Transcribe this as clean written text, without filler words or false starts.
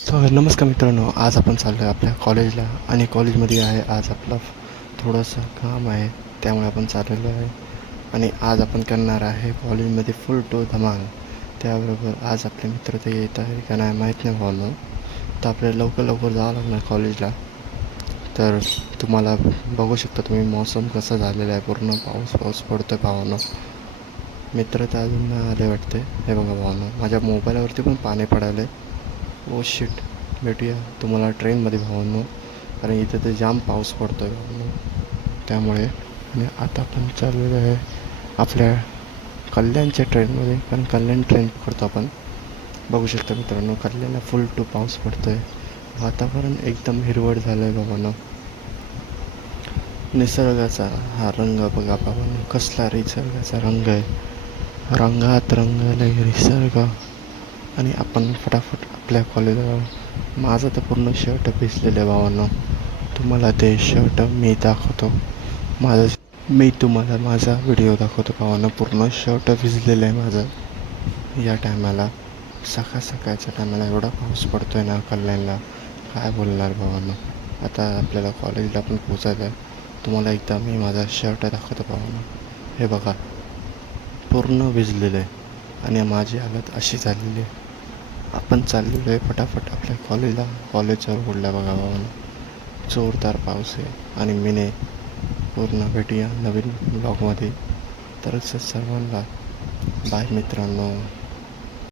नमस्कार मित्रांनो, आज आपण चाललो आहे आपल्या कॉलेजला आणि कॉलेजमध्ये आहे आज आपलं थोडंसं काम आहे, त्यामुळे आपण चाललेलो आहे. आणि आज आपण करणार आहे कॉलेजमध्ये फुल टू धमाल. त्याबरोबर आज आपले मित्र ते येत आहे का नाही माहीत नाही भावनो. तर आपल्याला लवकर लवकर जावं लागणार कॉलेजला. तर तुम्हाला बघू शकता तुम्ही मौसम कसा झालेला आहे, पूर्ण पाऊस पाऊस पडतो आहे भावानं. मित्र तर अजून नाही आले वाटते. हे बघा भावनो, माझ्या मोबाईलवरती पण पाणी पडायला आहे. Oh shit. भेटूया तुम्हाला ट्रेनमध्ये भावांनो, कारण इथं ते जाम पाऊस पडतो आहे भावांनो. त्यामुळे आणि आता आपण चाललेलो आहे आपल्या कल्याणच्या ट्रेनमध्ये, कारण कल्याण ट्रेन पकडतो आपण. बघू शकता मित्रांनो, कल्याणला फुल टू पाऊस पडतो आहे. वातावरण एकदम हिरवळ झालं आहे भावांनो. निसर्गाचा हा रंग बघा भावांनो, कसला निसर्गाचा रंग आहे. रंगात रंगले निसर्ग. आणि आपण फटाफट आपल्या कॉलेजला. माझं तर पूर्ण शर्ट भिजलेलं आहे भावांनो. तुम्हाला ते शर्ट मी दाखवतो. मी तुम्हाला माझा व्हिडिओ दाखवतो भावांनो. पूर्ण शर्ट भिजलेलं आहे माझं या टायमाला. सकाळच्या टायमाला एवढा पाऊस पडतो आहे ना कल्याणला, काय बोलणार भावांनो. आता आपल्याला कॉलेजला पण पोचायचं आहे. तुम्हाला एकदा मी माझा शर्ट दाखवतो भावांनो. हे बघा, पूर्ण भिजलेलं आहे आणि माझी हालत अशी झालेली आहे. आपण चाललेलो आहे फटाफट आपल्या कॉलेजला. कॉलेजच्या रोडला बघा भावांनो, जोरदार पाऊस आहे. आणि मीने पूर्ण भेटूया नवीन ब्लॉगमध्ये. तर सर्वांना बाय मित्रांनो.